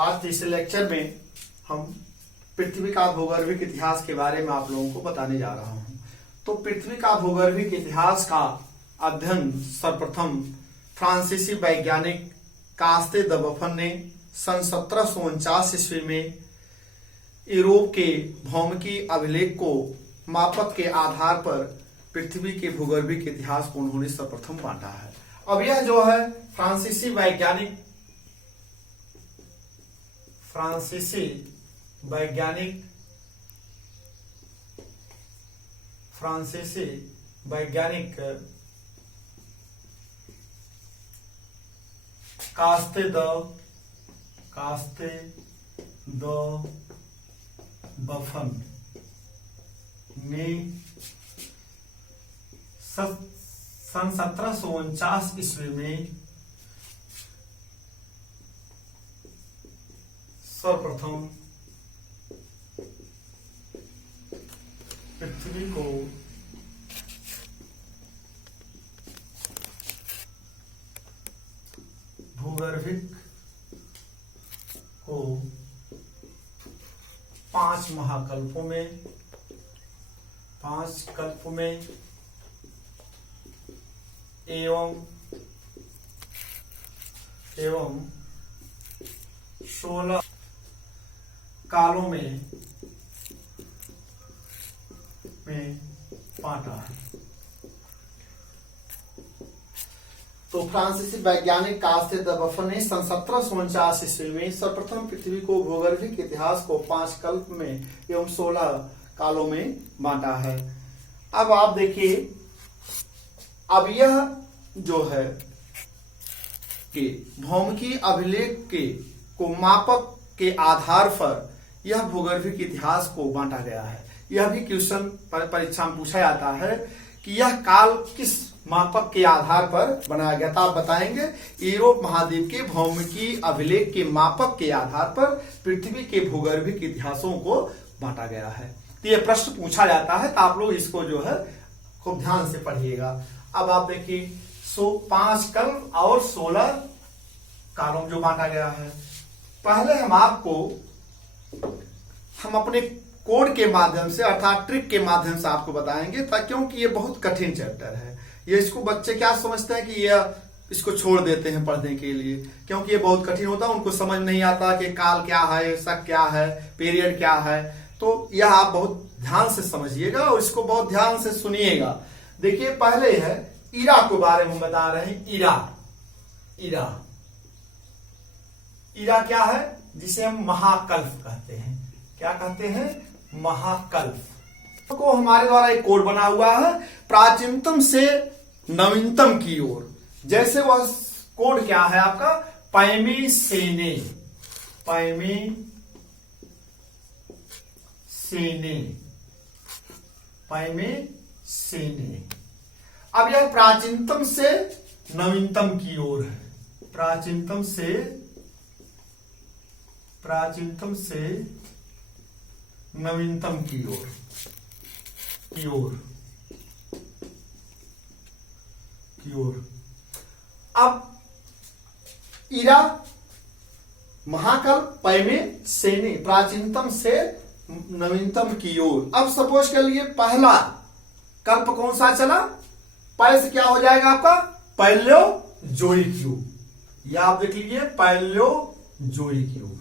आज इस लेक्चर में हम पृथ्वी का भूगर्भिक इतिहास के बारे में आप लोगों को बताने जा रहा हूं। तो पृथ्वी का भूगर्भिक इतिहास का अध्ययन सर्वप्रथम फ्रांसीसी वैज्ञानिक कास्ते द बफन ने सन 1749 ईस्वी में यूरोप के भौमिकी अभिलेख को मापक के आधार पर पृथ्वी के भूगर्भिक इतिहास को उन्होंने सर्वप्रथम बांटा है। अब यह जो है फ्रांसीसी वैज्ञानिक कास्ते द बफन ने सन 1749 ईस्वी में सर्वप्रथम पृथ्वी को भूगर्भिक को 5 महाकल्पों में 5 कल्प में एवं 16 कालों में बांटा है। तो फ्रांसीसी वैज्ञानिक कास्ते द बफन ने सन 1749 ईस्वी में सर्वप्रथम पृथ्वी को भूगर्भिक इतिहास को 5 कल्प में एवं 16 कालों में बांटा है। अब आप देखिए, अब यह जो है कि भौमिकी अभिलेख के को मापक के आधार पर यह भूगर्भिक इतिहास को बांटा गया है। यह भी क्वेश्चन परीक्षा में पूछा जाता है कि यह काल किस मापक के आधार पर बनाया गया था। आप बताएंगे यूरोप महाद्वीप के भौमिकी अभिलेख के मापक के आधार पर पृथ्वी के भूगर्भिक इतिहासों को बांटा गया है। तो यह प्रश्न पूछा जाता है, तो आप लोग इसको जो है खूब ध्यान से पढ़िएगा। अब आप देखिए 5 कल्प और 16 कालों जो बांटा गया है। पहले हम अपने कोड के माध्यम से अर्थात ट्रिक के माध्यम से आपको बताएंगे, क्योंकि ये बहुत कठिन चैप्टर है। ये इसको बच्चे क्या समझते हैं कि यह इसको छोड़ देते हैं पढ़ने के लिए, क्योंकि ये बहुत कठिन होता है। उनको समझ नहीं आता कि काल क्या है, शक क्या है, पीरियड क्या है। तो यह आप बहुत ध्यान से समझिएगा और इसको बहुत ध्यान से सुनिएगा। देखिए, पहले है इरा के बारे में बता रहे हैं। इरा क्या है, जिसे हम महाकल्प कहते हैं। क्या कहते हैं? महाकल्प। को हमारे द्वारा एक कोड बना हुआ है प्राचीनतम से नवीनतम की ओर। जैसे वह कोड क्या है आपका? पैमी सेने। अब यह प्राचीनतम से नवीनतम की ओर है। प्राचीनतम से नवीनतम की ओर। अब इरा महाकल्प, पैमे सेने, प्राचीनतम से नवीनतम की ओर। अब सपोज कर लिए पहला कल्प कौन सा चला? पहले से क्या हो जाएगा आपका? पैलियोजोइक युग। या आप देख लीजिए पैलियोजोइक युग।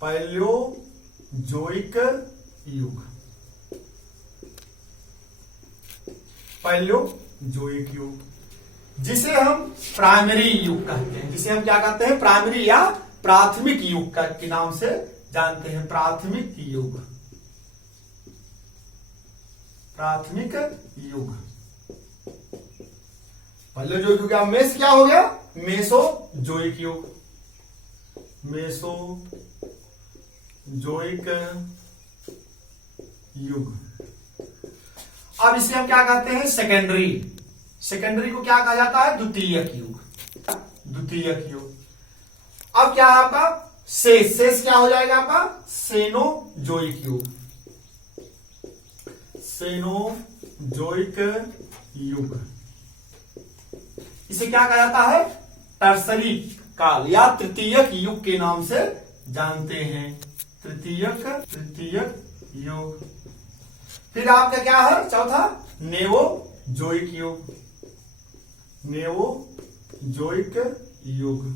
पैलियोजोइक युग, जिसे हम प्राइमरी युग कहते हैं। जिसे हम क्या कहते हैं? प्राइमरी या प्राथमिक युग के नाम से जानते हैं। प्राथमिक युग। पैलियोजोइक युग। मेस क्या हो गया? मेसोजोइक युग। अब इसे हम क्या कहते हैं? सेकेंडरी को क्या कहा जाता है? द्वितीयक युग। अब क्या है आपका? शेष क्या हो जाएगा आपका? सेनोजोइक युग। इसे क्या कहा जाता है? टर्सरी काल या तृतीयक युग के नाम से जानते हैं। तृतीयक युग। फिर आपका क्या है चौथा, नेओजोइक युग। नेओजोइक युग।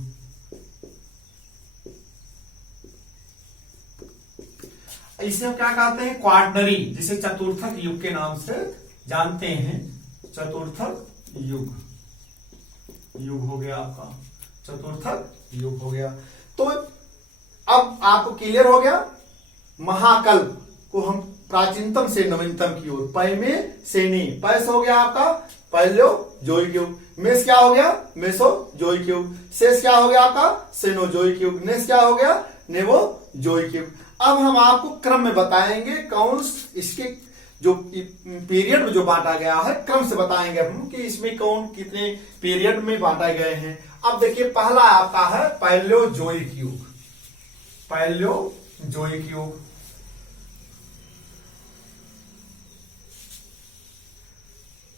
इसे हम क्या कहते हैं, क्वार्टनरी, जिसे चतुर्थक युग के नाम से जानते हैं। चतुर्थक युग हो गया आपका, चतुर्थक युग हो गया। तो अब आपको क्लियर हो गया, महाकल्प को हम प्राचीनतम से नवीनतम की ओर, पै में सेनी, पैस हो गया आपका पैलियोजोइक युग, मेस क्या हो गया, मेसोजोइक युग, शेष क्या हो गया आपका, सेनोजोइक युग, नेस क्या हो गया, नेवोजोइक युग। अब हम आपको क्रम में बताएंगे कौन इसके जो पीरियड में जो बांटा गया है, क्रम से बताएंगे हम कि इसमें कौन कितने पीरियड में बांटे गए हैं। अब देखिए पहला आपका है पैलियोजोइक युग। पैलियोजोइक युग।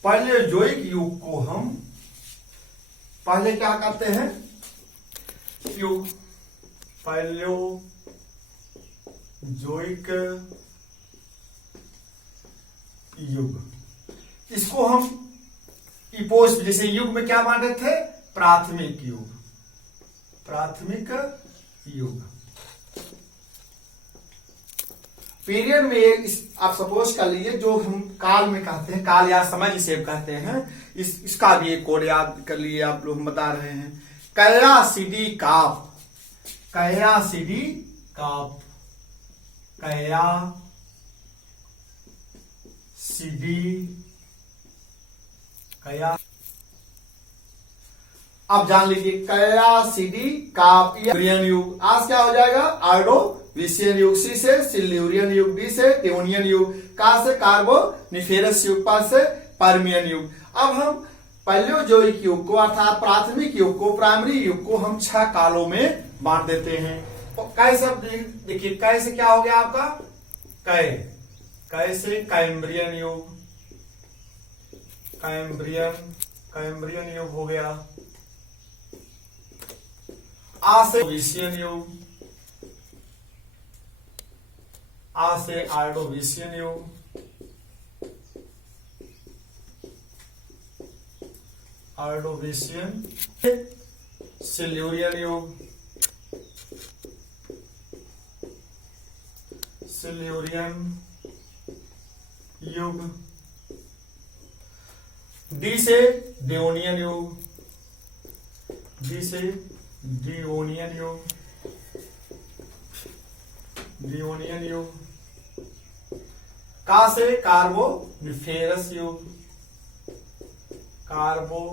पैलियोजोइक युग को हम पहले क्या कहते हैं, युग, पैलियोजोइक युग। इसको हम इपोस, जैसे युग में क्या बांटे थे, प्राथमिक युग, प्राथमिक युग। पीरियड में आप सपोज कर लीजिए, जो हम काल में कहते हैं, काल या समय जिसे कहते हैं, इसका भी एक कोड याद कर लिए आप लोग, बता रहे हैं। कयासिडी काप, कयासिडी काप, अब जान लीजिए कयासिडी काप युग। आज क्या हो जाएगा, आर्डोविशियन युग। सी से सिल्यूरियन युग, डी से डेवोनियन युग, का से कार्बोनिफेरस युग, पा से पर्मियन युग। अब हम पैलियोजोइक युग को अर्थात प्राथमिक युग को, प्राइमरी युग को हम 6 कालों में बांट देते हैं। तो कैसे, देखिए कैसे क्या हो गया आपका, कैसे कैम्ब्रियन युग, कैम्ब्रियन युग हो गया। आ से विशियन युग, आ से आर्डोविशियन युग, आर्डोविशियन, सिल्यूरियन युग, सिल्यूरियन युग, डी से डेवोनियन युग, डी से डियोनियन युग, डियोनियन युग, का से कार्बोनिफेरस युग, कार्बोनिफेरस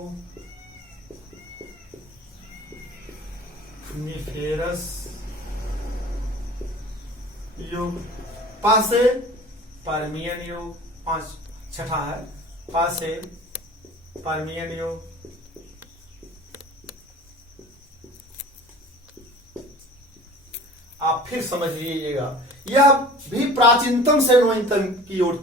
युग, पा से पर्मियन युग, 6 है, पा से पर्मियन युग, आप फिर समझ लीजिएगा, यह भी प्राचीनतम से नवीनतम की ओर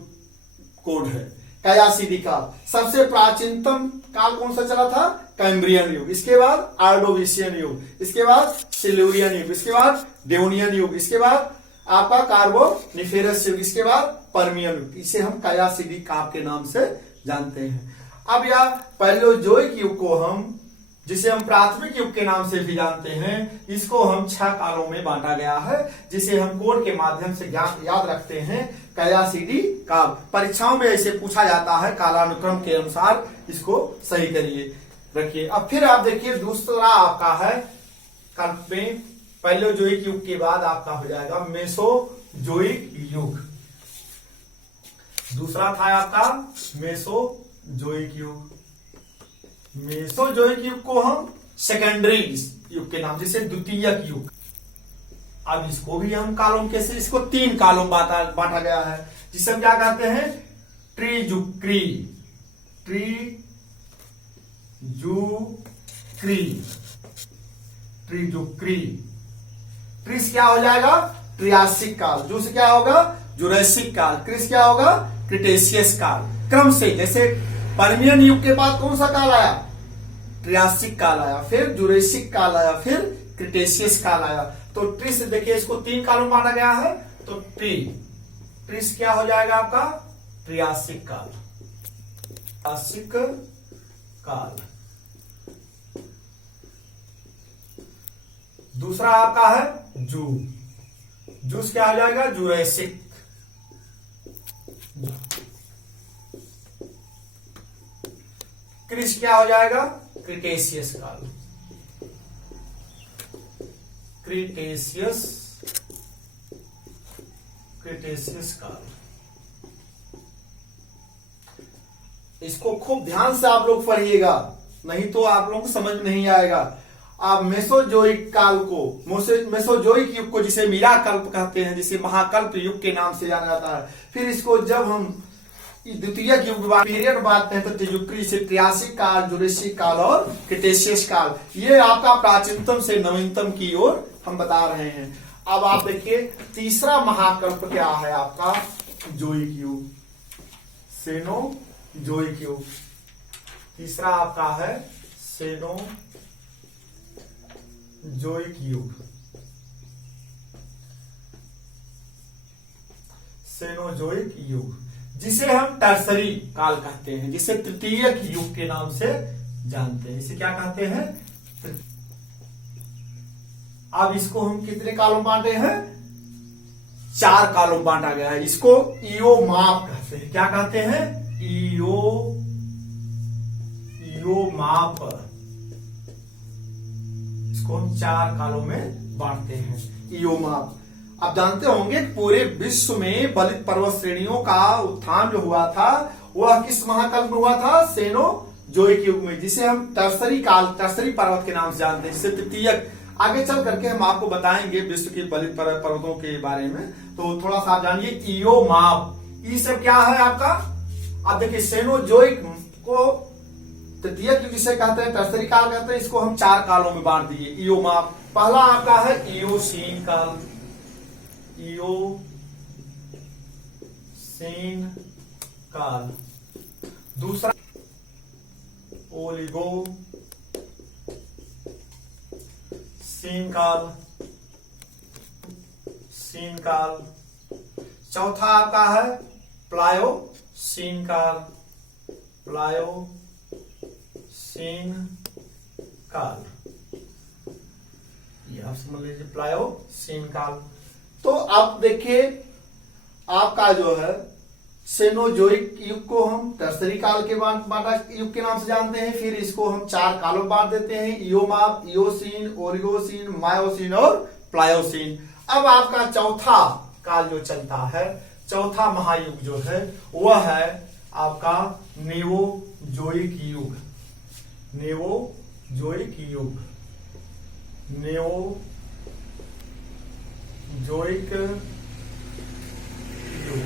कोड है। कयासिडी काल, सबसे प्राचीनतम काल कौन सा चला था, कैम्ब्रियन युग, इसके बाद आर्डोविशियन युग, इसके बाद सिल्यूरियन युग, इसके बाद डेवोनियन युग, इसके बाद आपका कार्बोनिफेरस युग, इसके बाद पर्मियन युग। इसे हम कयासिडी काल के नाम से जानते हैं। अब यह पैलियोजोइक युग को हम, जिसे हम प्राथमिक युग के नाम से भी जानते हैं, इसको हम 6 कालों में बांटा गया है, जिसे हम कोड के माध्यम से याद रखते हैं, कयासिडी काल। परीक्षाओं में ऐसे पूछा जाता है, कालानुक्रम के अनुसार इसको सही करिए, रखिए। अब फिर आप देखिए दूसरा आपका है कल्प में, पैलियोजोइक युग के बाद आपका हो जाएगा मेसोजोइक युग। दूसरा था आपका मेसोजोइक युग। मेसोजोइक युग को हम सेकेंडरी युग के नाम, जैसे द्वितीयक युग। अब इसको भी हम कालों कैसे, इसको 3 कालों में बांटा गया है, जिसे हम क्या कहते हैं, ट्रीजुक्री, ट्रीजुक्री। ट्रीस क्या हो जाएगा, ट्रियासिक काल, जू से क्या होगा, जुरैसिक काल, क्रिस क्या होगा, क्रिटेशियस काल। क्रम से, जैसे पर्मियन युग के बाद कौन सा काल आया, ट्रियासिक काल आया, फिर जुरेसिक काल आया, फिर क्रिटेशियस काल आया। तो ट्री से देखिए इसको 3 कालों में बांटा गया है, तो ट्री से क्या हो जाएगा आपका ट्रियासिक काल, ट्रियासिक काल। दूसरा आपका है जूस क्या हो जाएगा जुरेसिक। क्रिस क्या हो जाएगा क्रिटेशियस काल, क्रिटेशियस काल। इसको खूब ध्यान से आप लोग पढ़िएगा, नहीं तो आप लोगों को समझ नहीं आएगा। आप मेसोजोइक काल को, मेसोजोइक युग को जिसे मीराकल्प कहते हैं, जिसे महाकल्प युग के नाम से जाना जाता है। फिर इसको जब हम द्वितीय युग पीरियड बात हैं तो तेजुक्री से ट्रियासिक काल, जुरेसिक काल और क्रिटेशियस काल, ये आपका प्राचीनतम से नवीनतम की ओर हम बता रहे हैं। अब आप देखिए तीसरा महाकल्प क्या है आपका जोइक युग, सेनोजोइक युग। तीसरा आपका है सेनोजोइक युग, सेनोजोइक युग, जिसे हम टर्सरी काल कहते हैं, जिसे तृतीयक युग के नाम से जानते हैं। इसे क्या कहते हैं? अब इसको हम कितने कालों बांटे हैं? 4 कालों बांटा गया है। इसको इयोमाप कहते हैं। क्या कहते हैं? इयोमाप। इसको हम 4 कालों में बांटते हैं, इयोमाप। आप जानते होंगे पूरे विश्व में बलित पर्वत श्रेणियों का उत्थान जो हुआ था वह किस महाकल्प में हुआ था? सेनोजोइक युग में, जिसे हम टर्सरी काल, टर्सरी पर्वत के नाम से जानते हैं, जिसे तृतीयक। आगे चल करके हम आपको बताएंगे विश्व के बलित पर्वतों के बारे में, तो थोड़ा सा आप जानिए। इयोमाप, ये सब क्या है आपका? आप देखिए सेनोजोइक को तृतीयक युग जिसे कहते हैं, टर्सरी काल कहते हैं, इसको हम 4 कालों में बांट दिए। इयोमाप पहला आपका है इयोसीन काल, इयोसीन काल। दूसरा ओलिगोसीन काल, सीन काल। चौथा आपका है प्लायोसीन काल, प्लायोसीन काल। ये आप समझ लीजिए प्लायोसीन काल। तो अब देखिए आपका जो है सेनोजोइक युग को हम टर्सरी काल के बांटा युग के नाम से जानते हैं। फिर इसको हम 4 कालों में बांट देते हैं, इयोमाप, इयोसीन, ओलिगोसीन, मायोसीन और प्लायोसीन। अब आपका चौथा काल जो चलता है, चौथा महायुग जो है वह है आपका नेओजोइक युग, नेओजोइक युग, नेओजोइक युग।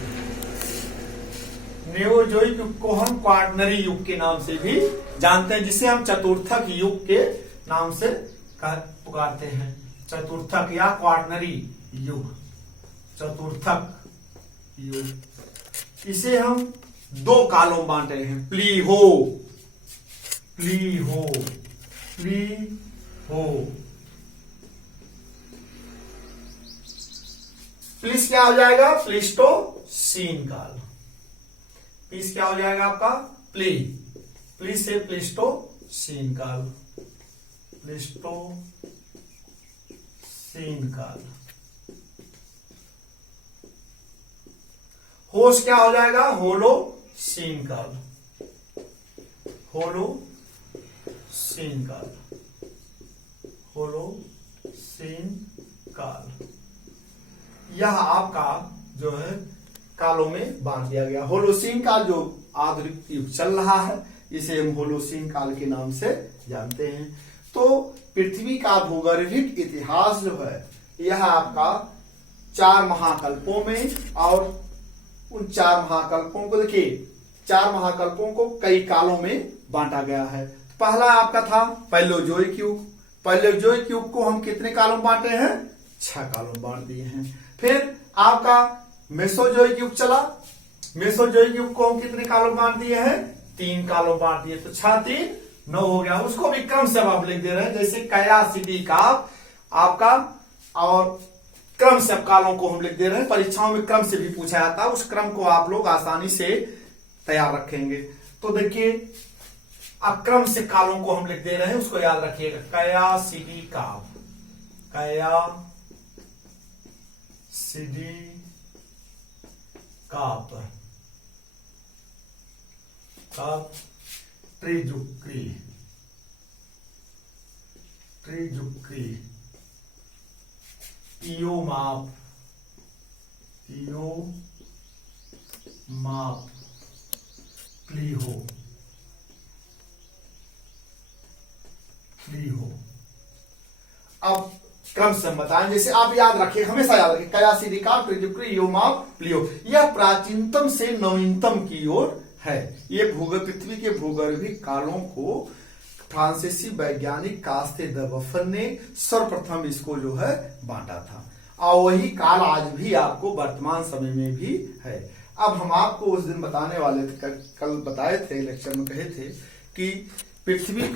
नेओजोइक युग को हम क्वाटरनरी युग के नाम से भी जानते हैं, जिसे हम चतुर्थक युग के नाम से पुकारते हैं। चतुर्थक या क्वाटरनरी युग, चतुर्थक युग। इसे हम 2 कालों में बांटे हैं, प्लीहो, प्लीस क्या हो जाएगा? प्लिस्टोसीन काल। प्लीस क्या हो जाएगा आपका? प्लीस से प्लिस्टोसीन काल, प्लिस्टोसीन काल। होश क्या हो जाएगा? होलोसीन काल, होलोसीन काल, होलोसीन काल। यह आपका जो है कालों में बांट दिया गया। होलोसीन काल जो आधुनिक युग चल रहा है, इसे हम होलोसीन काल के नाम से जानते हैं। तो पृथ्वी का भूगर्भिक इतिहास जो है यह आपका 4 महाकल्पों में, और उन 4 महाकल्पों को देखिए, 4 महाकल्पों को कई कालों में बांटा गया है। पहला आपका था पैलेओजोइक युग। पैलेओजोइक युग को हम कितने कालों में बांटे हैं? 6 कालों में बांट दिए हैं। फिर आपका मेसोजोइक युग चला। मेसोजोइक युग को हम कितने कालों में बांट दिए हैं? 3 कालों में बांट दिए। तो 6 3 9 हो गया, उसको भी क्रम से अब आप लिख दे रहे हैं, जैसे कया सीडी काप आपका, और क्रम से अब कालों को हम लिख दे रहे हैं। परीक्षाओं में क्रम से भी पूछा जाता है, उस क्रम को आप लोग आसानी से तैयार रखेंगे। तो देखिए अब क्रम से कालों को हम लिख दे रहे हैं, उसको याद रखिएगा। कया सीडी काप, कया सीडी काप, काप त्रिजुक्री, त्रिजुक्री, इयो माप, इयो माप, प्लीहो, प्लीहो। अब क्रम से बताएं, जैसे आप याद रखिए, हमेशा याद रखिए, कया सीडी काप, त्रिजुक्री, इयो माप, प्लीहो। यह प्राचीनतम से नवीनतम की ओर है। ये पृथ्वी के भूगर्भिक कालों को फ्रांसीसी वैज्ञानिक कास्ते द बफर ने सर्वप्रथम इसको जो है बांटा था, और वही काल आज भी आपको वर्तमान समय में भी है। अब हम आपको उस दिन बताने वाले थे, कल बताए थे, लेक्चर में कहे थे कि पृथ्वी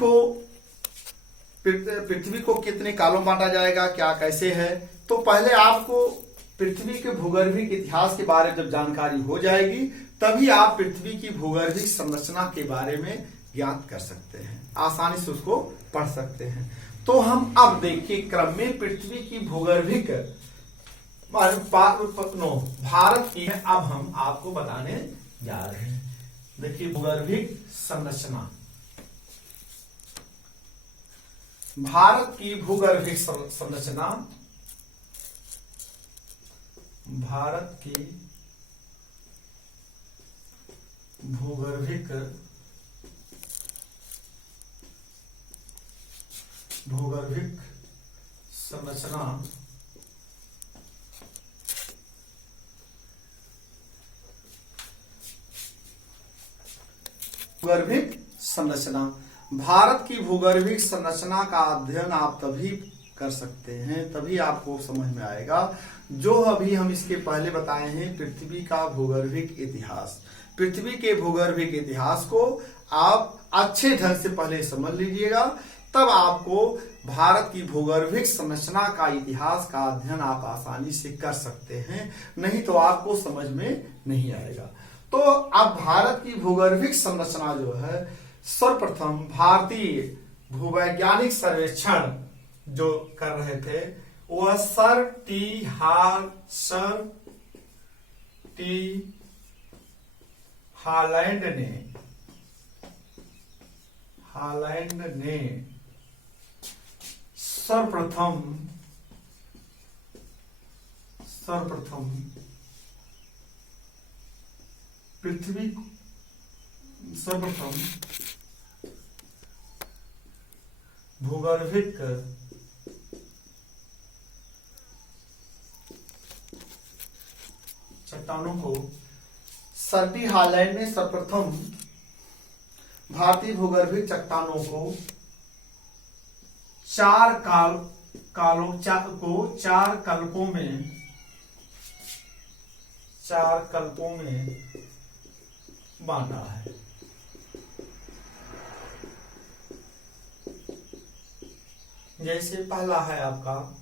को कितने कालों बांटा जाएगा, क्या कैसे है। तो पहले आपको पृथ्वी के भूगर्भिक इतिहास के बारे में जब जानकारी हो जाएगी, तभी आप पृथ्वी की भूगर्भिक संरचना के बारे में ज्ञात कर सकते हैं, आसानी से उसको पढ़ सकते हैं। तो हम अब देखिए क्रम में पृथ्वी की भूगर्भिक भारत की है, अब हम आपको बताने जा रहे हैं। देखिए भूगर्भिक संरचना, भारत की भूगर्भिक संरचना, भारत की भूगर्भिक संरचना भूगर्भिक संरचना, भारत की भूगर्भिक संरचना का अध्ययन आप तभी कर सकते हैं, तभी आपको समझ में आएगा, जो अभी हम इसके पहले बताए हैं पृथ्वी का भूगर्भिक इतिहास। पृथ्वी के भूगर्भिक इतिहास को आप अच्छे ढंग से पहले समझ लीजिएगा, तब आपको भारत की भूगर्भिक संरचना का इतिहास का अध्ययन आप आसानी से कर सकते हैं, नहीं तो आपको समझ में नहीं आएगा। तो अब भारत की भूगर्भिक संरचना जो है, सर्वप्रथम भारतीय भूवैज्ञानिक सर्वेक्षण जो कर रहे थे, वह सर टी हालैंड ने सर्वप्रथम भूगर्भिक चट्टानों को, सर्टी हालैंड ने सर्वप्रथम भारतीय भूगर्भिक चट्टानों को चार कल्पों में बांटा है। जैसे पहला है आपका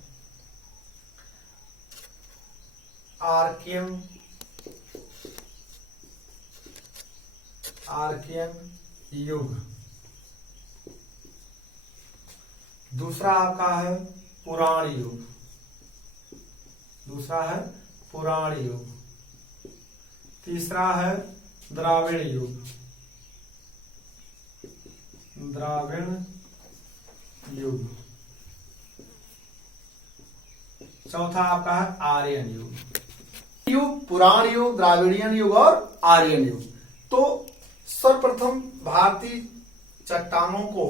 आर्कियन युग, दूसरा आपका है पुराण युग, तीसरा है द्राविड़ युग, चौथा आपका है आर्यन युग। पुराण युग, द्राविड़ियन युग और आर्यन युग। तो सर्वप्रथम भारतीय चट्टानों को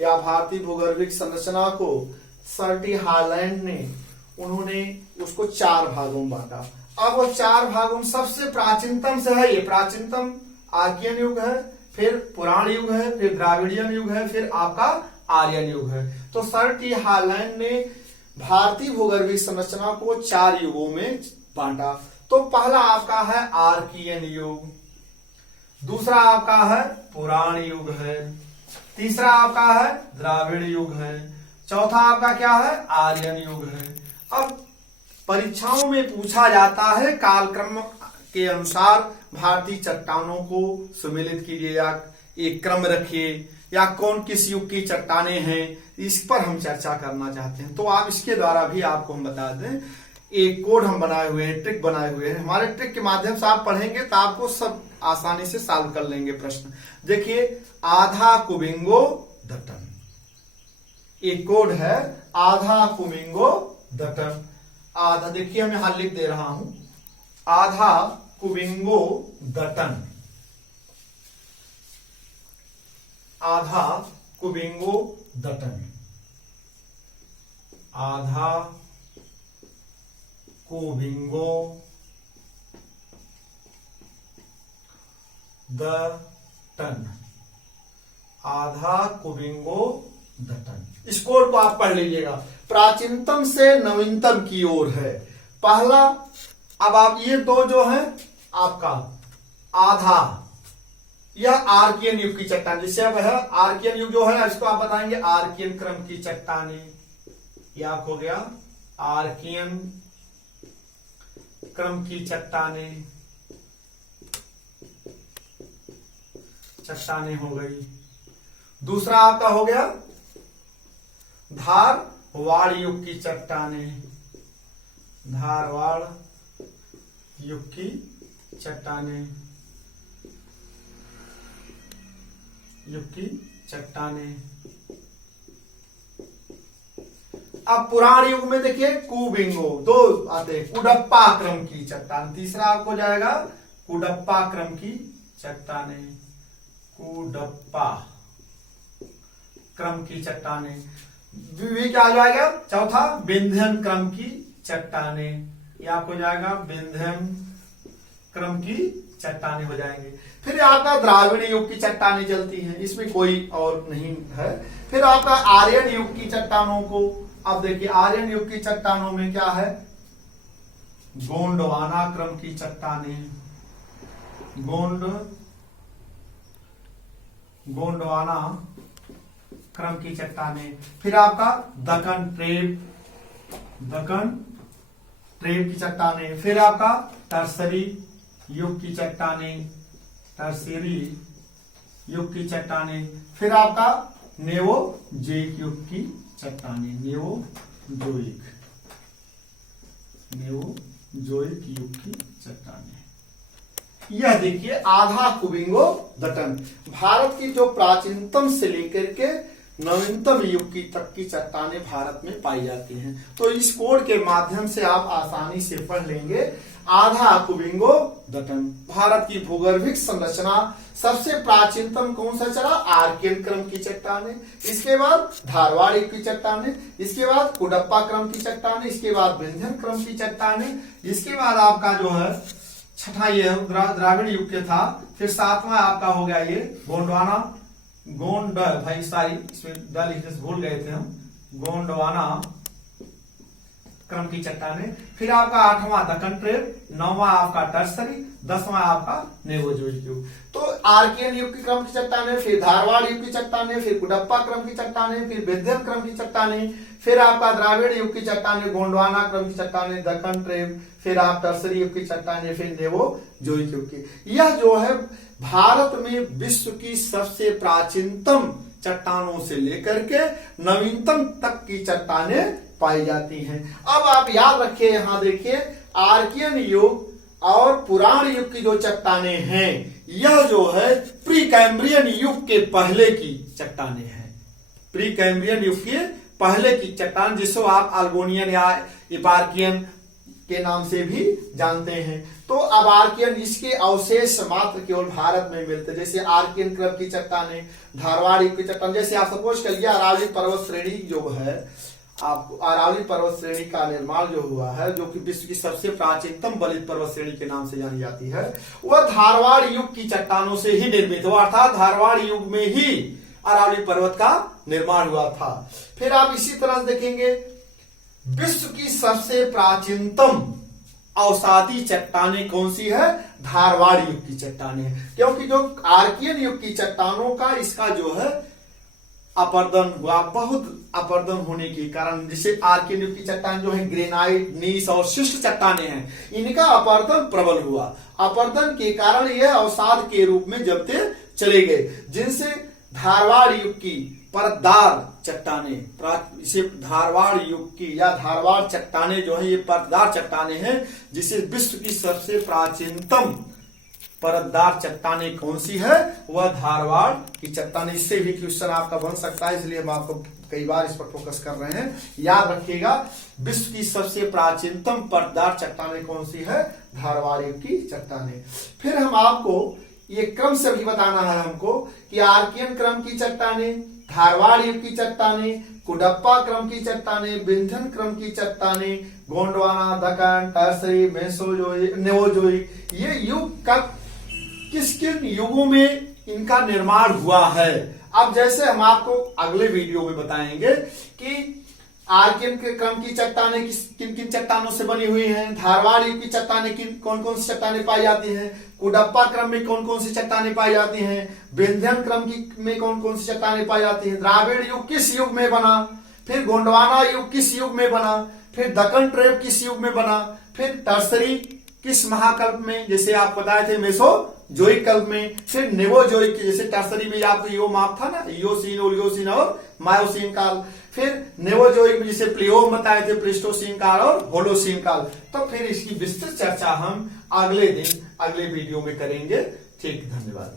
या भारतीय भूगर्भिक संरचना को सर्टी हालैंड ने, उन्होंने उसको 4 भागों में बांटा। अब वो 4 भागों में सबसे प्राचीनतम से है, ये प्राचीनतम आर्कियन युग है, फिर पुराण युग है, फिर द्राविड़ियन युग है, फिर आपका आर्यन युग है। तो सर्टी हालैंड ने भारतीय भूगर्भिक संरचना को 4 युगों में बांटा। तो पहला आपका है आर्कियन युग, दूसरा आपका है पुराण युग है, तीसरा आपका है द्राविड़ युग है, चौथा आपका क्या है आर्यन युग है। अब परीक्षाओं में पूछा जाता है कालक्रम के अनुसार भारतीय चट्टानों को सुमेलित कीजिए या एक क्रम रखिए या कौन किस युग की चट्टानें हैं, इस पर हम चर्चा करना चाहते हैं। तो आप इसके द्वारा भी आपको हम बता दें, एक कोड हम बनाए हुए हैं, ट्रिक बनाए हुए हैं। हमारे ट्रिक के माध्यम से आप पढ़ेंगे तो आपको सब आसानी से सॉल्व कर लेंगे प्रश्न। देखिए आधा कुबिंगो दटन, एक कोड है आधा कुबिंगो दटन। आधा देखिए मैं यहां लिख दे रहा हूं, आधा कुबिंगो दटन, आधा कुबिंगो दटन, आधा कुबिंगो दटन, आधा कुबिंगो दटन। इस कोड को आप पढ़ लीजिएगा, प्राचीनतम से नवीनतम की ओर है पहला। अब आप ये दो जो है आपका आधा, यह आर्कियन युग की चट्टान, जिससे अब है आर्कियन युग जो है इसको आप बताएंगे आर्कियन क्रम की चट्टानें। यह हो गया आर्कियन क्रम की चट्टानें, चट्टानें हो गई। दूसरा आपका हो गया धारवाड़ युग की चट्टानें, धारवाड़ युग की चट्टानें, युग की चट्टानें। अब पुराण युग में देखिए कुबिंगो, दो आते हैं कुडप्पा क्रम की चट्टान। तीसरा आपको जाएगा कुडप्पा क्रम की चट्टानें, कुडप्पा क्रम की चट्टानें। क्या आ जाएगा चौथा विंध्यन क्रम की चट्टानें, यह आपको जाएगा विंध्यन क्रम की चट्टानें हो जाएंगे। फिर आपका द्राविड़ युग की चट्टानें चलती हैं, इसमें कोई और नहीं है। फिर आपका आर्यन युग की चट्टानों को, अब देखिए आर्यन युग की चट्टानों में क्या है गोंडवाना क्रम की चट्टानें, गोंडवाना क्रम की चट्टानें। फिर आपका दक्कन ट्रेप की चट्टानें। फिर आपका टर्सरी युग की चट्टानें, टर्सरी युग की चट्टानें। फिर आपका नेओजोइक युग की चट्टानें, नेओजोइक युग की चट्टानें। यह देखिए आधा कुबिंगो दटन, भारत की जो प्राचीनतम से लेकर के नवीनतम युग की तक की चट्टानें भारत में पाई जाती हैं। तो इस कोड के माध्यम से आप आसानी से पढ़ लेंगे। आधा कुबिंगो दटन, भारत की भूगर्भिक संरचना सबसे प्राचीनतम कौन सा चला आर्कियन क्रम की चट्टानें, इसके बाद धारवाड़ युग की चट्टानें, इसके बाद कुडप्पा क्रम की चट्टानें, इसके बाद विंध्यन क्रम की चट्टानें, इसके बाद आपका जो है छठा ये द्राविड़ युग के था। फिर सातवां आपका हो गया ये गोंडवाना, भाई सारी इसमें लिखने से भूल गए थे हम, गोंडवाना क्रम की चट्टानें। फिर आपका आठवां दक्कन ट्रेप, नौवां आपका टर्सरी, 10वां आपका नेओजोइक युग। तो आर्कियन युग की क्रम की चट्टानें, फिर धारवाड़ युग की चट्टानें, फिर कुडप्पा क्रम की चट्टानें, फिर विंध्यन क्रम की चट्टानें, फिर आपका द्राविड़ युग की चट्टानें, गोंडवाना क्रम की चट्टानें, दक्कन ट्रेप, फिर आप टर्सरी युग की चट्टानें, फिर नेओजोइक युग की। यह जो है भारत में विश्व की सबसे प्राचीनतम चट्टानों से लेकर के नवीनतम तक की चट्टानें पाई जाती हैं। अब आप याद रखिए, यहां देखिए आर्कियन युग और पुराण युग की जो चट्टानें हैं, यह जो है प्री कैम्ब्रियन युग के पहले की चट्टानें हैं। प्री कैम्ब्रियन युग के पहले की चट्टान, जिसको आप अल्गोनियन या इपार्कियन के नाम से भी जानते हैं। तो अब आर्कियन इसके अवशेष मात्र केवल भारत में मिलते, जैसे आर्कियन क्रम की चट्टानें, धारवाड़ युग की चट्टान। जैसे आप सपोज करिए अरावली पर्वत श्रेणी जो है, आप अरावली पर्वत श्रेणी का निर्माण जो हुआ है, जो कि विश्व की सबसे प्राचीनतम बलित पर्वत श्रेणी के नाम से जानी जाती है, वह धारवाड़ युग की चट्टानों से ही निर्मित हुआ, अर्थात धारवाड़ युग में ही अरावली पर्वत का निर्माण हुआ था। फिर आप इसी तरह देखेंगे विश्व की सबसे प्राचीनतम अवसादी चट्टानें कौन सी है, धारवाड़ युग की चट्टानें, क्योंकि जो आर्कियन युग की चट्टानों का इसका जो है अपर्दन हुआ, बहुत अपर्दन होने के कारण, जिससे आर्कियन युग की चट्टान जो है ग्रेनाइट, नीस और शिष्ट चट्टाने हैं, इनका अपर्दन प्रबल हुआ। अपर्दन के कारण यह अवसाद के रूप में जमते चले गए, जिनसे धारवाड़ युग की परतदार चट्टाने, इसे धारवाड़ युग की या धारवाड़ चट्टाने जो है ये परतदार चट्टाने हैं, जिसे विश्व की सबसे प्राचीनतम परतदार चट्टाने कौन सी है, वह धारवाड़ की चट्टाने। इससे भी क्वेश्चन आपका बन सकता है, इसलिए हम आपको कई बार इस पर फोकस कर रहे हैं। याद रखिएगा, विश्व की सबसे प्राचीनतम परतदार चट्टाने कौन सी है, धारवाड़ युग की चट्टाने। फिर हम आपको ये क्रम से भी बताना है हमको कि आर्कियन क्रम की चट्टाने, धारवाड़ युग की चट्टाने, कुडप्पा क्रम की चट्टाने, विंध्यन क्रम की चट्टाने, गोंडवाना, दक्कन, टर्सरी, मेसोजोइक, नेओजोइक, ये युग कब किस किन युगों में इनका निर्माण हुआ है। अब जैसे हम आपको अगले वीडियो में बताएंगे कि आर्कियन के क्रम की चट्टाने किन किन चट्टानों से बनी हुई हैं, धारवाड़ युग की चट्टाने कौन कौन सी चट्टाने पाई जाती हैं, कुडप्पा क्रम में कौन कौन सी चट्टाने पाई जाती हैं, विंध्यन क्रम में कौन कौन सी चट्टाने पाई जाती हैं, द्राविड़ युग किस युग में बना, फिर गोंडवाना युग किस युग में बना, फिर दक्कन ट्रेप किस युग में बना, फिर टर्सरी किस महाकल्प में, जैसे आप बताए थे मेसोजोइक कल्प में, फिर नेओजोइक, जैसे टर्सरी में आपको यो माप था ना, इयोसीन, ओलियोसीन और मायोसीन काल, फिर नेओजोइक में जिसे प्लियोम बताए थे, प्लेस्टोसीन काल और होलोसीन काल। तो फिर इसकी विस्तृत चर्चा हम अगले दिन अगले वीडियो में करेंगे। ठीक, धन्यवाद।